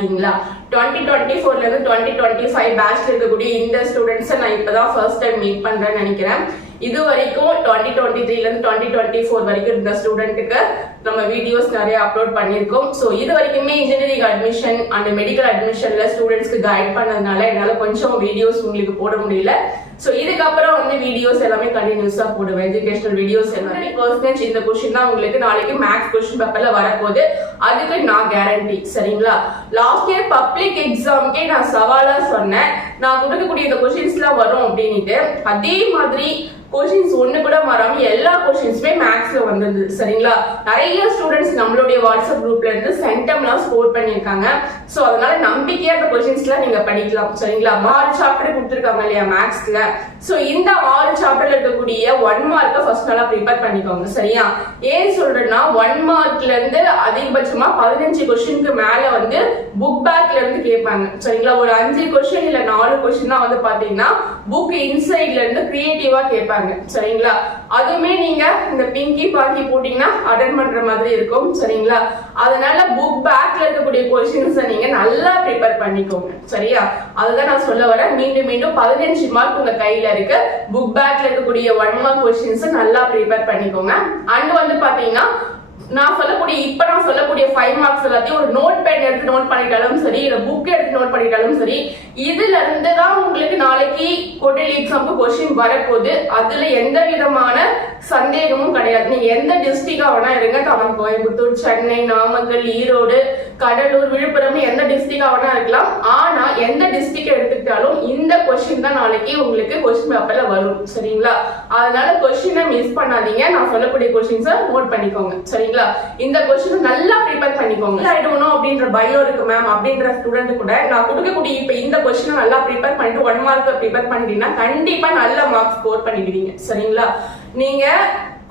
இருக்கீங்களா? 2024 இருந்து 2025 பேட்ச்ல இருக்கக்கூடிய இந்த ஸ்டூடெண்ட்ஸை நான் இப்பதான் ஃபர்ஸ்ட் டைம் மீட் பண்றேன்னு நினைக்கிறேன். இது வரைக்கும் 2023 இருந்து 2024 வரைக்கும் இருந்த ஸ்டூடெண்ட்டுக்கு நம்ம வீடியோஸ் நிறைய அப்லோட் பண்ணியிருக்கோம். ஸோ இது வரைக்குமே இன்ஜினியரிங் அட்மிஷன் அண்ட் மெடிக்கல் அட்மிஷன்ல ஸ்டூடெண்ட்ஸ்க்கு கைட் பண்ணதுனால என்னால கொஞ்சம் வீடியோஸ் உங்களுக்கு போட முடியல. ஸோ இதுக்கப்புறம் வந்து வீடியோஸ் எல்லாமே கண்டினியூஸா போடுவேன், எஜுகேஷனல் வீடியோஸ் எல்லாமே. பர்சன்டேஜ் இந்த கொஸ்டின் தான் உங்களுக்கு நாளைக்கு மேக்ஸ் கொஸ்டின் பேப்பர்ல வரப்போகுது, அதுக்கு நான் கேரண்டி. சரிங்களா? லாஸ்ட் இயர் பப்ளிக் எக்ஸாம்க்கே நான் சவாலா சொன்னேன் நான் கொடுக்கக்கூடிய இந்த கொஸ்டின்ஸ்லாம் வரும் அப்படின்ட்டு. அதே மாதிரி கொஸ்டின்ஸ் ஒண்ணு கூட மாறாம எல்லா கொஸ்டின்ஸுமே மேக்ஸ்ல வந்தது. சரிங்களா? நிறைய ஸ்டூடெண்ட்ஸ் நம்மளுடைய வாட்ஸ்அப் குரூப்ல இருந்து சென்டம்லாம் ஸ்கோர் பண்ணிருக்காங்க. சோ அதனால நம்பிக்கையா அந்த கொஸ்டின்ஸ்லாம் நீங்க படிக்கலாம். சரிங்களா? 6 சாப்டர் கொடுத்துருக்காங்க இல்லையா மேக்ஸ்ல. சோ இந்த 6 சாப்டர்ல இருக்கக்கூடிய 1 மார்க்கை ஃபர்ஸ்ட் நல்லா ப்ரிப்பேர் பண்ணிக்கோங்க. சரியா? ஏன் சொல்றேன்னா 1 மார்க்ல இருந்து அதிகபட்சமா 15 கொஸ்டினுக்கு மேல வந்து புக் பேக்ல இருந்து கேட்பாங்க. சரிங்களா? ஒரு 5 கொஸ்டின் இல்ல 4 கொஸ்டின் தான் வந்து பாத்தீங்கன்னா புக் இன்சைட்ல இருந்து கிரியேட்டிவா கேட்பாங்க. சரிங்களா? அதுவுமே நீங்க இந்த பிங்கி பாக்கி போட்டீங்கன்னா அட்டெண்ட் பண்ற மாதிரி இருக்கும். சரிங்களா? அதனால புக் பேக்ல இருக்கக்கூடிய கொஸ்டின்ஸ் நீங்க நல்லா ப்ரிப்பேர் பண்ணிக்கோங்க. சரியா? அதுதான் நான் சொல்ல வரேன். மீண்டும் மீண்டும் 15 மார்க் உங்க கையில இருக்கு. புக் பேக்ல இருக்கக்கூடிய 1 மார்க் கொஸ்டின்ஸ் நல்லா ப்ரிப்பேர் பண்ணிக்கோங்க. அண்ட் வந்து பாத்தீங்கன்னா நான் சொல்லக்கூடிய 5 மார்க்ஸ் எல்லாத்தையும் ஒரு நோட் பேட் எடுத்து நோட் பண்ணிட்டாலும் சரி, இல்ல புக் எடுத்து நோட் பண்ணிட்டாலும் சரி, இதுல இருந்து தான் உங்களுக்கு நாளைக்கு குவார்டர்லி எக்ஸாம்க்கு கொஸ்டின் வரப்போகுது. அதுல எந்த விதமான சந்தேகமும் கிடையாது. நீங்க எந்த டிஸ்ட்ரிக்டா வேணா இருங்க, கோயம்புத்தூர், சென்னை, நாமக்கல், ஈரோடு, கடலூர், விழுப்புரம், எந்த டிஸ்ட்ரிக்டா வேணா இருக்கலாம். ஆனா எந்த டிஸ்ட்ரிக்ட் எடுத்துக்கிட்டாலும் இந்த கொஸ்டின் தான் நாளைக்கு உங்களுக்கு கொஸ்டின் பேப்பர்ல வரும். சரிங்களா? அதனால கொஸ்டினை மிஸ் பண்ணாதீங்க. நான் சொல்லக்கூடிய கொஸ்டின்ஸை நோட் பண்ணிக்கோங்க. சரிங்களா? இந்த கொஸ்டின் நல்லா ப்ரிப்பேர் பண்ணிக்கோங்க. ஆயிடுவோம் அப்படின்ற பயம் இருக்கு மேம் அப்படின்ற ஸ்டூடெண்ட் கூட நான் கொடுக்கக்கூடிய இப்ப இந்த கொஸ்டினை நல்லா ப்ரிப்பேர் பண்ணிட்டு 1 மார்க் ப்ரிப்பேர் பண்ணிட்டீங்கன்னா கண்டிப்பா நல்ல மார்க் ஸ்கோர் பண்ணிடுவீங்க. சரிங்களா? நீங்க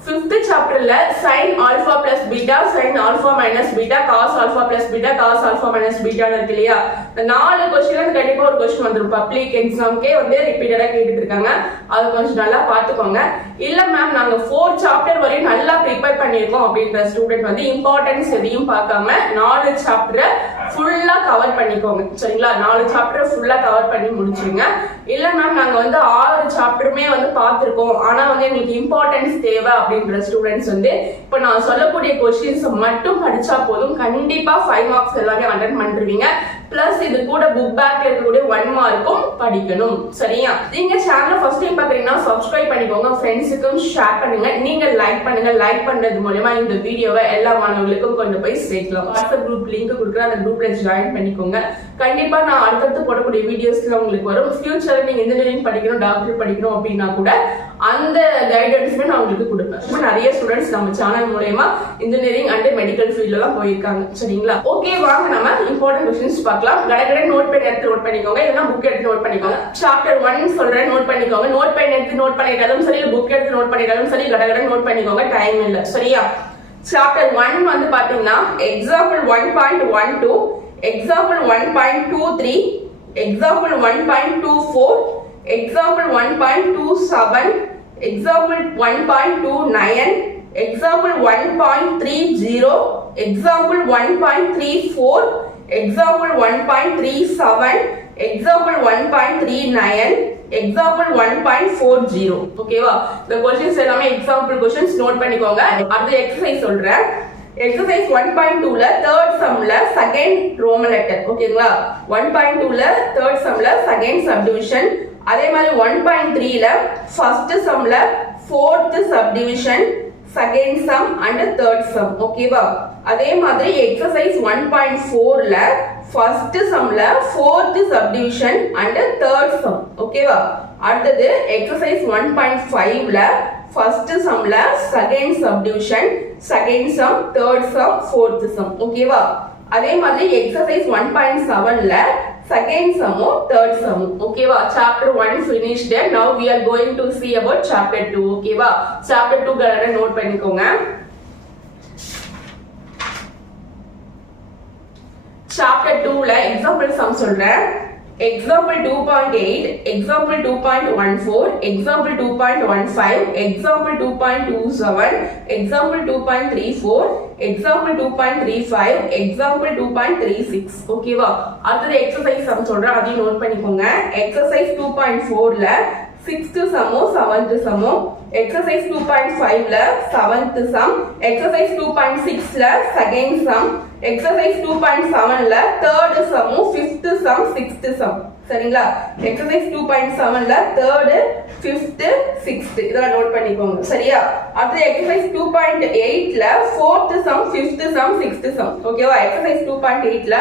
5th சாப்டர்ல sin alpha plus beta, sin alpha minus beta, cos alpha plus beta, cos alpha minus beta இருக்கு இல்லையா? இந்த 4 क्वेश्चनல கண்டிப்பா ஒரு क्वेश्चन வந்துரும். பப்ளிக் எக்ஸாம்க்கே வந்து ரிப்பீட்டடா கேட்டுட்டு இருக்காங்க. அது கொஞ்சம் நல்லா பாத்துக்கோங்க. இல்ல மேம் நாங்க 4 சாப்டர் வரையும் நல்லா ப்ரிப்பேர் பண்ணிருக்கோம் அப்படின்ற ஸ்டூடெண்ட் வந்து இம்பார்ட்டன்ஸ் எதையும் பார்க்காம 4 சாப்டரை ஃபுல்லா கவர் பண்ணிக்கோங்க. சரிங்களா? 4 சாப்டர் ஃபுல்லா கவர் பண்ணி முடிச்சிருங்க. இல்ல மேம் நாங்க வந்து 6 சாப்டருமே வந்து பார்த்திருக்கோம், ஆனா வந்து எங்களுக்கு இம்பார்ட்டன்ஸ் தேவை அப்படின்ற ஸ்டூடெண்ட்ஸ் வந்து இப்ப நான் சொல்லக்கூடிய क्वेश्चंस மட்டும் படிச்சா போதும், கண்டிப்பா 5 மார்க்ஸ் எல்லாமே அட்டெண்ட் பண்ணிடுவீங்க. பிளஸ் இது கூட புக் பேக்ல இருக்கக்கூடிய 1 மார்க்கும் படிக்கணும். சரியா? நீங்க சேனலை ஃபர்ஸ்ட் டைம் பாக்குறீங்கன்னா சப்ஸ்கிரைப் பண்ணிக்கோங்க, ஃப்ரெண்ட்ஸுக்கும் ஷேர் பண்ணுங்க, நீங்க லைக் பண்ணுங்க. லைக் பண்றது மூலமா இந்த வீடியோவை எல்லா மாணவர்களுக்கும் கொண்டு போய் சேர்க்கலாம். வாட்ஸ்அப் குரூப் லிங்க் கொடுக்குறேன், அந்த குரூப்ல ஜாயின் பண்ணிக்கோங்க. கண்டிப்பா நான் அடுத்தடுத்து போடக்கூடிய வீடியோஸ்ல உங்களுக்கு வரும். ஃபியூச்சர்ல நீங்க இன்ஜினியரிங் படிக்கணும், டாக்டர் படிக்கணும் அப்படின்னா கூட அந்த கைடன்ஸுமே நான் உங்களுக்கு கொடுப்பேன். நிறைய ஸ்டூடெண்ட்ஸ் நம்ம சேனல் மூலமா இன்ஜினியரிங் அண்ட் மெடிக்கல் ஃபீல்ட்ல தான் போயிருக்காங்க. சரிங்களா? ஓகே, வாங்க நம்ம இம்பார்ட்டன்ட் क्वेश्चंस பார்க்கலாம். கடகட நோட் பேட் எடுத்து நோட் பண்ணிக்கோங்க, இல்லனா புக் எடுத்து நோட் பண்ணிக்கோங்க. சாப்டர் 1 சொல்றேன், நோட் பண்ணிக்கோங்க. நோட் பேட் எடுத்து நோட் பண்ணிட்டாலும் சரி, புக் எடுத்து நோட் பண்ணிட்டாலும் சரி, கடகட நோட் பண்ணிக்கோங்க, டைம் இல்ல. சரியா? சாப்டர் 1 வந்து பாத்தீங்கன்னா example 1.12, example 1.23, example 1.24, example 1.27, example 1.29, example 1.30, example 1.34, example 1.37, example 1.39, example 1.40. ஓகேவா? இந்த क्वेश्चंस எல்லாமே எக்ஸாம்பிள் क्वेश्चंस நோட் பண்ணிக்கோங்க. அடுத்து எக்சர்சைஸ் சொல்றேன். எக்சர்சைஸ் 1.2ல தேர்ட் சம்ல செகண்ட் ரோமன் லெட்டர். ஓகேங்களா? 1.2ல தேர்ட் சம்ல செகண்ட் சப்டிவிஷன். அதே மாதிரி 1.3ல ஃபர்ஸ்ட் சம்ல fourth subdivision, second sum and third sum. ஓகேவா? அதே மாதிரி எக்சர்சைஸ் 1.4ல ஃபர்ஸ்ட் சம்ல fourth subdivision and third sum. ஓகேவா? அடுத்தது எக்சர்சைஸ் 1.5ல ஃபர்ஸ்ட் சம்ல second subdivision, second sum, third sum, fourth sum. ஓகேவா? அதே மாதிரி எக்சர்சைஸ் 1.7ல செகண்ட் சம்மும் தேர்ட் சம்மும். ஓகேவா? Chapter 1 finished. Now we are going to see about chapter 2. ஓகேவா? சாப்டர் 2 கரெக்ட்டா நோட் பண்ணிக்கோங்க. சாப்டர் 2ல எக்ஸாம்பிள் சம் சொல்றேன். example 2.8, example 2.14, example 2.15, example 2.27, example 2.34, example 2.35, example 2.36. ஓகேவா? அடுத்து எக்ஸசைஸ் சம் சொல்றேன், அதையும் நோட் பண்ணிக்கோங்க. எக்ஸசைஸ் 2.4ல 6th சம்மோ 7th சம்மோ, எக்ஸசைஸ் 2.5ல 7th சம், எக்ஸசைஸ் 2.6ல செகண்ட் சம், எக்ஸசைஸ் 2.7ல 3rd சம்மும் 5th சம் 6th சம். சரிங்களா? எக்ஸசைஸ் 2.7ல 3rd 5th 6th இதெல்லாம் நோட் பண்ணிக்கோங்க. சரியா? அடுத்து எக்ஸசைஸ் 2.8ல 4th sum 5th sum 6th sum. ஓகேவா? எக்ஸசைஸ் 2.8ல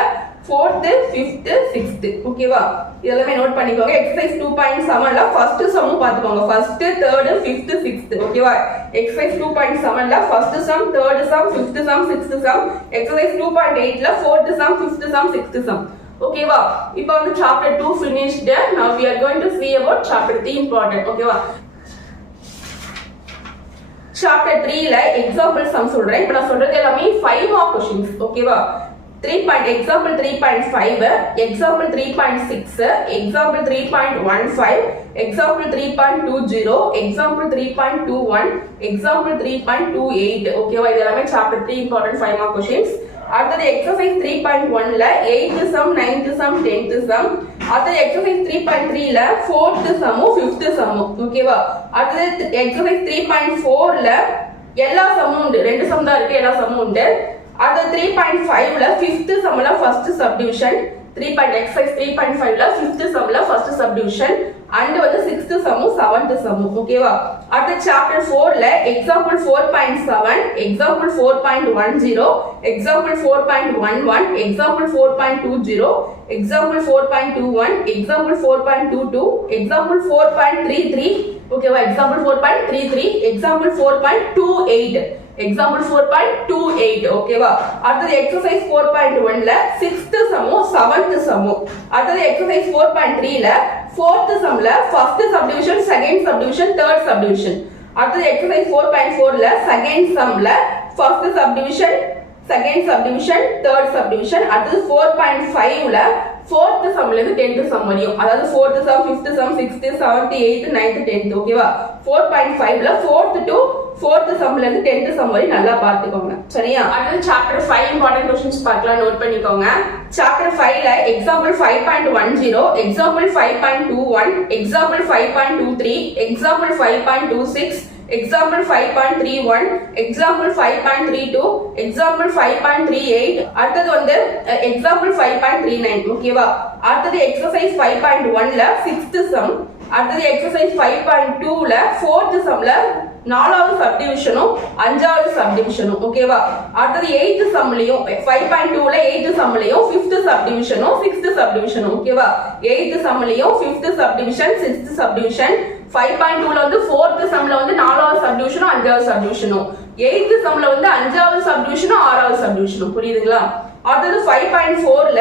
4th 5th 6th. ஓகேவா? இதெல்லாம் நோட் பண்ணிக்கோங்க. எக்ஸசைஸ் 2.7ல ஃபர்ஸ்ட் சம்மும் பாத்துக்கோங்க. First 3rd 5th 6th. ஓகேவா? எக்ஸசைஸ் 2.7ல first sum 3rd sum 5th sum 6th sum. Exercise 2.8ல 4th sum 5th sum 6th sum. ஓகேவா? இப்போ வந்து chapter 2 finished. Now we are going to see about chapter 3 important. ஓகேவா? chapter 3ல example sum சொல்றேன். இப்போ நான் சொல்றது எல்லாமே 5 mark questions. ஓகேவா? example 3.5, example 3.6, example 3.15, example 3.20, example 3.21, example 3.28. ஓகேவா? இது எல்லாமே chapter 3 important 5 mark questions. அடுத்தது exercise 3.1ல 8th sum, 9th sum, 10th sum. அடுத்தது exercise 3.3ல 4th sum, 5th sum. ஓகேவா? அடுத்தது exercise 3.4ல எல்லா சம்மும் உண்டு. 2 சம் தான் இருக்கு, எல்லா சம்மும் உண்டு. அது 3.5ல 5th sumல first subdivision, exercise 3.5ல 5th sumல first subdivision and வந்து 6th sum 7th sum. ஓகேவா? அடுத்து chapter 4ல example 4.7, example 4.10, example 4.11, example 4.20, example 4.21, example 4.22, example 4.33. ஓகேவா? example 4.33, example 4.28, example 4.28. ஓகேவா? அடுத்து exercise 4.1ல 6th sum 7th sum. அடுத்து exercise 4.3ல 4th sumல first subdivision, second subdivision, third subdivision. அடுத்து exercise 4.4ல second sumல first subdivision, second subdivision, third subdivision. அடுத்து 4.5ல 4th sumல இருந்து 10th sum வரையும், அதாவது 4th sum, 5th sum, 6th, 7th, 8th, 9th, 10th. ஓகேவா? 4.5ல 4th to 4th sumல இருந்து 10th sum வரை நல்லா பார்த்துக்கோங்க. சரியா? அடுத்து chapter 5 important questions பார்க்கலாம், நோட் பண்ணிக்கோங்க. chapter 5ல example 5.10, example 5.21, example 5.23, example 5.26, example 5.31, example 5.32, example 5.38. அடுத்து வந்து example 5.39. ஓகேவா? அடுத்து exercise 5.1ல 6th sum. அடுத்து exercise 5.2ல 4th sumல 4வது சப்டிவிஷனும் 5வது சப்டிவிஷனும். ஓகேவா? அடுத்து 8th sumலயும் 5.2ல 8th sumலயும் 5th சப்டிவிஷனும் 6th சப்டிவிஷனும். ஓகேவா? 8th sumலயும் 5th subdivision 6th subdivision. 5.2ல வந்து 4th sumல வந்து 4வது சப்டிவிஷனும் 5வது சப்டிவிஷனும். 8th sumல வந்து 5வது சப்டிவிஷனும் 6வது சப்டிவிஷனும். புரியுதுங்களா? அடுத்து 5.4ல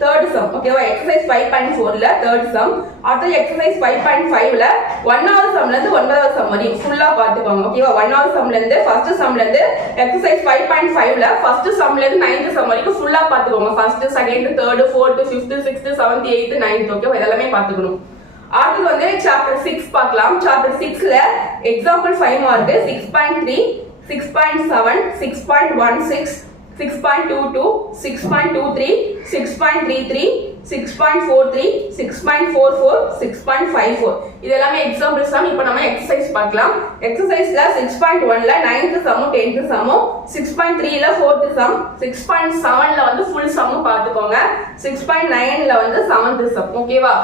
3rd sum. ஓகேவா? exercise 5.4ல 3rd sum. அடுத்து exercise 5.5ல 1வது sumல இருந்து 9வது sum வரையும் ஃபுல்லா பாத்துக்கோங்க. ஓகேவா? 1வது sumல இருந்து first sumல இருந்து exercise 5.5ல first sumல இருந்து 9th sum வரைக்கும் ஃபுல்லா பாத்துக்கோங்க. first, second, third, fourth, fifth, sixth, seventh, eighth, ninth. ஓகேவா? இதெல்லாமே பாத்துக்கணும். அடுத்து வந்து chapter 6 பார்க்கலாம். chapter 6ல example 5 mark 6.3, 6.7, 6.16, 6.22, 6.23, 6.33, 6.43, 6.44, 6.54. இது எல்லாமே எக்ஸாம்பிள்ஸ் தான். இப்போ நம்ம எக்ஸசைஸ் பார்க்கலாம். எக்ஸசைஸ்ல 6.1ல 9th சம் 10th சம், 6.3ல 4th சம், 6.7ல வந்து ஃபுல் சம் பார்த்துக்கோங்க, 6.9ல வந்து 7th சம். ஓகேவா?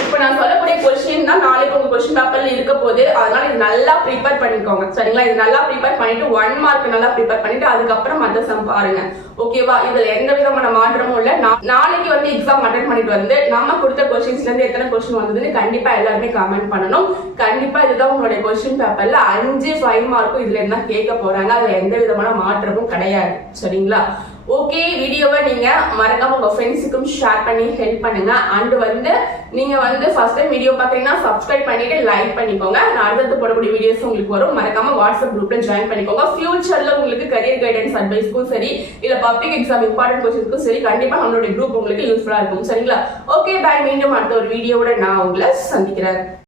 இப்போ நான் சொல்லக்கூடிய क्वेश्चन தான் நாளைக்கு உங்க क्वेश्चन பேப்பர்ல இருக்க போகுது. அதனால இது நல்லா ப்ரிப்பேர் பண்ணிக்கோங்க. சரிங்களா? இது நல்லா ப்ரிப்பேர் பண்ணிட்டு 1 மார்க் நல்லா ப்ரிப்பேர் பண்ணிட்டு அதுக்கு அப்புறம் மத்த சம் பாருங்க. ஓகேவா? இதுல எந்த விதமான மாற்றமும் இல்ல. நாளைக்கு வந்து எக்ஸாம் அட்டெண்ட் பண்ணிட்டு வந்து நம்ம கொடுத்த क्वेश्चंसல இருந்து எத்தனை क्वेश्चन வந்ததுன்னு கண்டிப்பா எல்லாரும் கமெண்ட் பண்ணனும். கண்டிப்பா இதுதான் உங்களுடைய क्वेश्चन பேப்பர்ல 5 5 மார்க்கும் இதுல இருந்தா கேட்க போறாங்க. அதுல எந்த விதமான மாற்றமும் கிடையாது. சரிங்களா? ஓகே, வீடியோவை நீங்க மறக்காம உங்க ஃப்ரெண்ட்ஸுக்கும் ஷேர் பண்ணி ஹெல்ப் பண்ணுங்க. அண்ட் வந்து நீங்க வந்து ஃபர்ஸ்ட் டைம் வீடியோ பாத்தீங்கன்னா சப்ஸ்கிரைப் பண்ணிட்டு லைக் பண்ணிக்கோங்க. நான் அடுத்தடுத்து போடக்கூடிய வீடியோஸ் உங்களுக்கு வரும். மறக்காம வாட்ஸ்அப் குரூப்ல ஜாயின் பண்ணிக்கோங்க. ஃபியூச்சர்ல உங்களுக்கு கரியர் கைடன்ஸ் அட்வைஸ்க்கும் சரி, இல்ல பப்ளிக் எக்ஸாம் இம்பார்ட்டன்ட் கொஸ்டின்ஸ்க்கும் சரி, கண்டிப்பா நம்மளோட குரூப் உங்களுக்கு யூஸ்ஃபுல்லா இருக்கும். சரிங்களா? Okay, bye. மீண்டும் அடுத்த ஒரு வீடியோவோட நான் உங்களை சந்திக்கிறேன்.